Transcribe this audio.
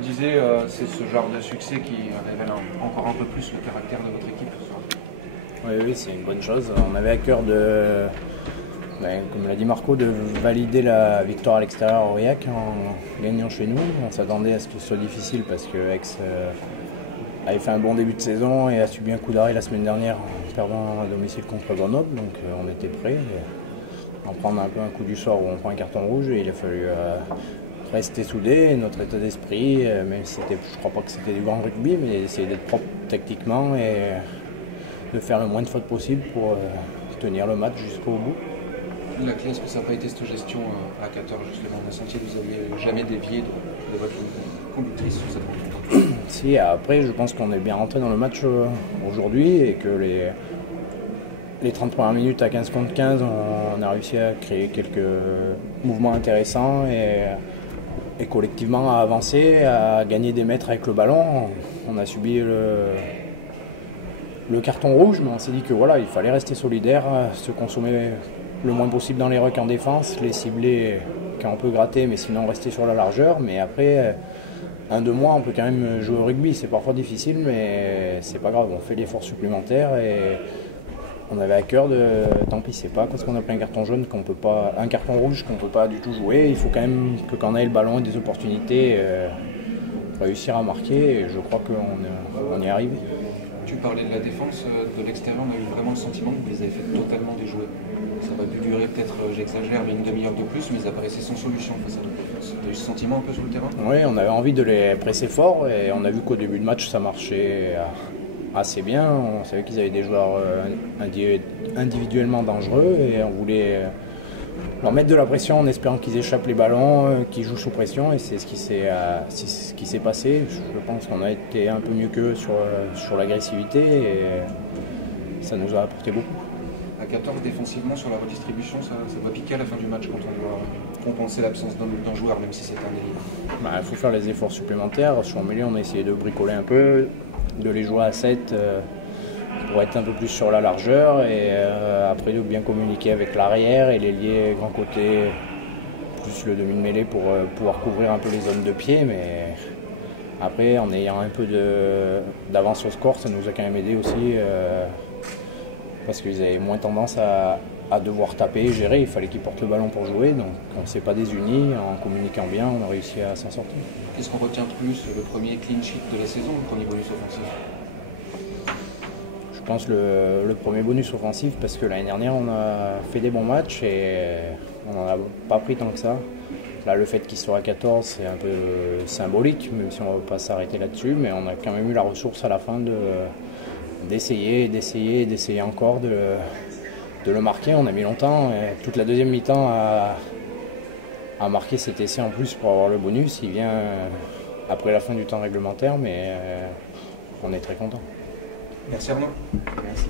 le disais, c'est ce genre de succès qui révèle encore un peu plus le caractère de votre équipe ce soir. Oui, c'est une bonne chose. On avait à cœur de, comme l'a dit Marco, de valider la victoire à l'extérieur à Aurillac en gagnant chez nous. On s'attendait à ce que ce soit difficile parce que Aix avait fait un bon début de saison et a subi un coup d'arrêt la semaine dernière en perdant à domicile contre Grenoble. Donc on était prêts. En prendre un peu un coup du sort où on prend un carton rouge et il a fallu rester soudés. Notre état d'esprit, même si je ne crois pas que c'était du grand rugby, mais essayer d'être propre tactiquement et de faire le moins de fautes possible pour tenir le match jusqu'au bout. La clé, est-ce que ça n'a pas été cette gestion à 14 justement? On a senti que vous n'aviez jamais dévié de votre conductrice sur cette rencontre. Si, après, je pense qu'on est bien rentré dans le match aujourd'hui et que les 30 premières minutes à 15 contre 15, on a réussi à créer quelques mouvements intéressants et collectivement à avancer, à gagner des mètres avec le ballon. On a subi le carton rouge, mais on s'est dit que voilà, il fallait rester solidaire, se consommer le moins possible dans les rucks en défense, les cibler quand on peut gratter, mais sinon rester sur la largeur. Mais après, 1-2 mois, on peut quand même jouer au rugby. C'est parfois difficile, mais c'est pas grave. On fait l'effort supplémentaire et on avait à cœur de. Tant pis, c'est pas parce qu'on a pris un carton jaune qu'on peut pas, un carton rouge qu'on peut pas du tout jouer. Il faut quand même que quand on ait le ballon et des opportunités, réussir à marquer. Et je crois qu'on y est arrivé. Tu parlais de la défense de l'extérieur, on a eu vraiment le sentiment que vous les avez fait totalement déjouer. Ça aurait pu durer peut-être, j'exagère, mais une demi-heure de plus, mais ils apparaissaient sans solution face à notre défense. Tu as eu ce sentiment un peu sur le terrain? Oui, on avait envie de les presser fort et on a vu qu'au début de match ça marchait assez bien. On savait qu'ils avaient des joueurs individuellement dangereux et on voulait leur mettre de la pression en espérant qu'ils échappent les ballons, qu'ils jouent sous pression, et c'est ce qui s'est passé. Je pense qu'on a été un peu mieux qu'eux sur l'agressivité et ça nous a apporté beaucoup. À 14, défensivement, sur la redistribution, ça va piquer à la fin du match quand on doit compenser l'absence d'un joueur, même si c'est un élite. Il faut faire les efforts supplémentaires. Sur le milieu, on a essayé de bricoler un peu, de les jouer à 7 pour être un peu plus sur la largeur et après de bien communiquer avec l'arrière et les lier grand côté plus le demi de mêlée pour pouvoir couvrir un peu les zones de pied, mais après en ayant un peu d'avance au score, ça nous a quand même aidé aussi parce qu'ils avaient moins tendance à devoir taper, gérer. Il fallait qu'ils portent le ballon pour jouer, donc on ne s'est pas désuni. En communiquant bien, on a réussi à s'en sortir. Qu'est-ce qu'on retient de plus, le premier clean sheet de la saison ou le premier bonus offensif? Je pense le premier bonus offensif parce que l'année dernière on a fait des bons matchs et on n'en a pas pris tant que ça. Là, le fait qu'il soit à 14, c'est un peu symbolique, même si on ne va pas s'arrêter là-dessus, mais on a quand même eu la ressource à la fin d'essayer encore de le marquer. On a mis longtemps, et toute la deuxième mi-temps à marquer cet essai en plus pour avoir le bonus. Il vient après la fin du temps réglementaire, mais on est très content. Merci Arnaud. Merci.